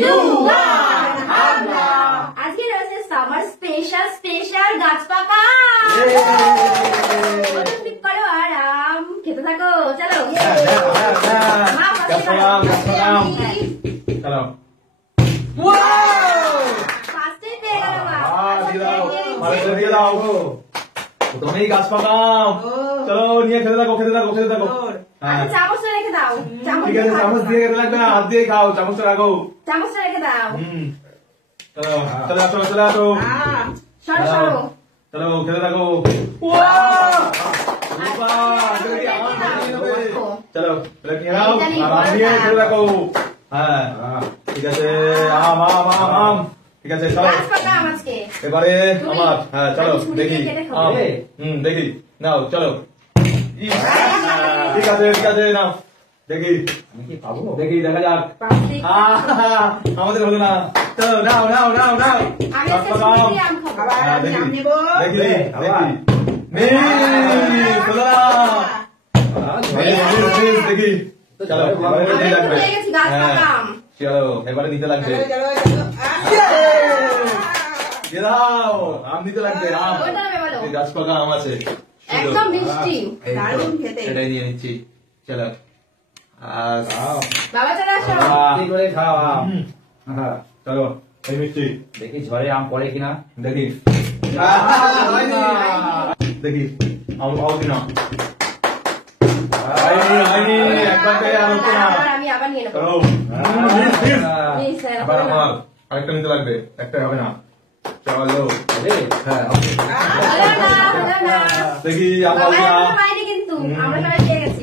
2, 1, হামলা। আজকে রয়েছে সামার স্পেশাল গাছ পাকা। পিক করো আর আম খেতে থাকো। চলো চলো ফার্স্টে পেয়ে গেল দিয়ে দাও তুমিই গাছ পাকাও। চলো নিয়ে খেতে থাকো খেতে থাকো খেতে থাকো। আচ্ছা চামচটা রেখে দাও। ঠিক আছে চামচ দিয়ে খেতে লাগবে না, হাত দিয়ে খাও। চামচটা রাখো। চামচটা রেখে দাও। চলো চলে আসো চলে আসো। সরো সরো। চলো খেতে থাকো। চলো নিয়ে খেতে থাকো। হ্যাঁ ঠিক আছে আম আম আম আম ঠিক আছে চলো এবারে আমার। হ্যাঁ চলো দেখি দেখি নাও চলো। ঠিক আছে ঠিক আছে নাও দেখি দেখি দেখা যাক। আমাদের হলো না। চলো নাও নাও নাও নাও দেখি দেখি দেখি চলো চলো এবারে নিতে লাগবে। দাও আম নিতে লাগবে। আম গাছ পাকা আম আছে একদম মিষ্টি সেটাই নিয়ে নিচ্ছি। চলো বাবা চলে আসো করে খাও আম। চলো এই মিষ্টি দেখি ঝড়ে আম পড়ে কিনা। দেখি দেখি আম পাও কিনা। আমি আবার নিয়ে নেবো। আবার আমার আরেকটা নিতে লাগবে, একটা হবে না। চলো হ্যাঁ দেখি কিন্তু আমরা সবাই পেয়ে গেছি।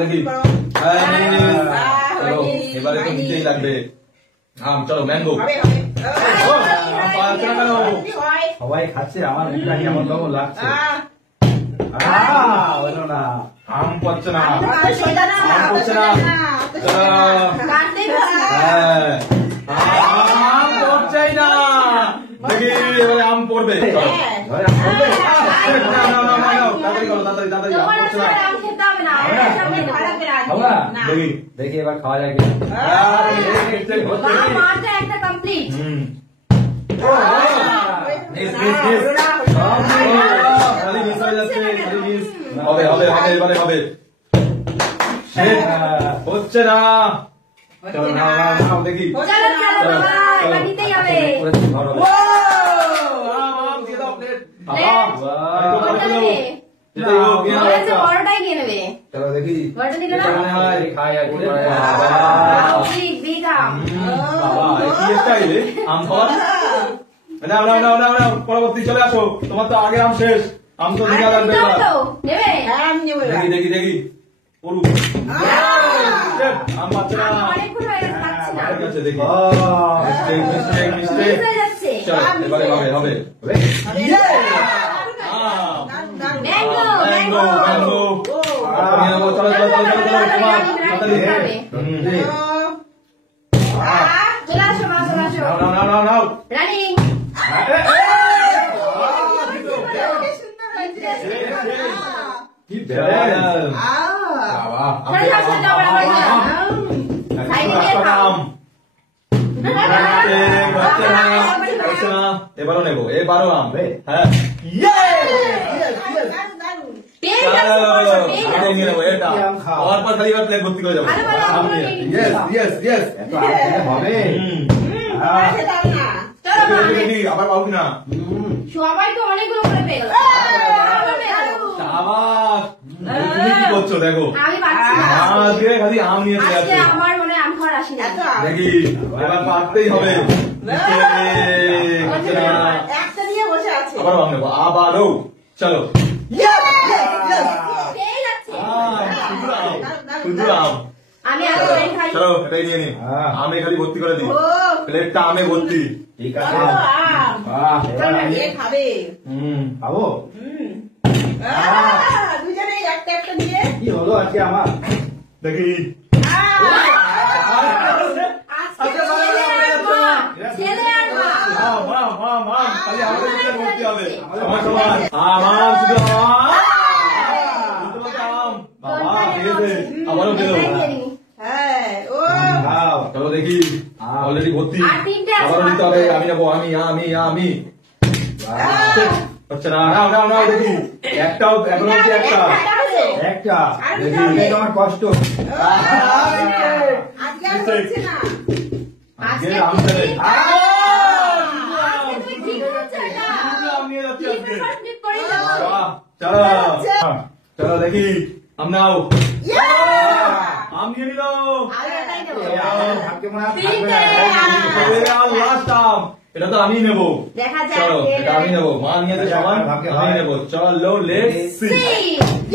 দেখি এবারে তো নিতেই লাগবে আম। চলো ম্যাঙ্গো। সবাই খাচ্ছে আমার মুখটা কেমন কেমন লাগছে। হলো না আম পাচ্ছে না আম পড়ছে না। আম পড়ছেই না। দেখি এবারে আম পড়বে। দেখি দেখি এবার খাওয়া যায় একটা কমপ্লিট। হবে হবে হবে এবারে হবে। হচ্ছে না। চলো নাও দেখি নিতেই হবে। বড়টাই নিয়ে নেবে। চলো দেখি বড়টা নিলে না খাই আর আম খাওয়া। নাও নাও নাও নাও নাও পরবর্তী চলে আসো। তোমার তো আগে আম শেষ। আম তো নিয়ে লাগবে। দেখি দেখি দেখি পড়ু আম পাচ্ছে না। দেখি চলো এবারে হবে হবে। চলো চলো চলো নাও নাও নাও রানিং কি ব্যালেন্স। এবারও নেবো এবারও আম। হ্যাঁ নিয়ে নেবো এটা। খাওয়ার পর খালি প্লেট ভর্তি করে যাবো। হবে আবার পাবো কিনা। সবাই তো অনেকগুলো করে পেয়ে গেল। তুমি কি করছো দেখো। আমি পাচ্ছি না। খালি আম নিয়ে আজকে আমার মনে আম খাওয়ার আসি না। দেখি এবার পারতেই হবে। একটা নিয়ে বসে আছে। আবারও আম নেবো আবারও। চলো শুধু আম। আমি চলো এটাই নিয়ে নি। আমে খালি ভর্তি করে দিই। প্লেটটা আমে ভর্তি। ঠিক আছে খাবে। খাবো দুজনে একটা একটা নিয়ে। কি হলো আজকে আমার দেখি খালি আমাদের ভর্তি হবে। আমার সমান আম আম শুধু আম। বাবা খেয়েছে আবারও দিল হ্যাঁ ও খাও চলো দেখি অলরেডি ভর্তি আর তিনটে আছে আবারও দিতে হবে আমি নেবো আমি হচ্ছে না নাও নাও নাও দেখি একটাও এখনো অব্দি একটা একটা আরে দেখি যাবে। এটা আমার কষ্ট আজকে আর হচ্ছে না আজকে আম ছেলে তুমি ঠিক হচ্ছে এটা আম নিয়ে যাচ্ছি আজকে কমপ্লিট করে দাও চলো চলো দেখি আম নাও আম নিয়ে নিল আর এটাই নেবো ভাগ্যে মনে হয় তিনটে। থাকবে না। লাস্ট আম এটা তো আমি নেবো দেখা যাক চলো কে এটা আমি নেবো মা নিয়ে সবাই ভাগ্যে আমি হয়। নেবো চলো লেটস সি সি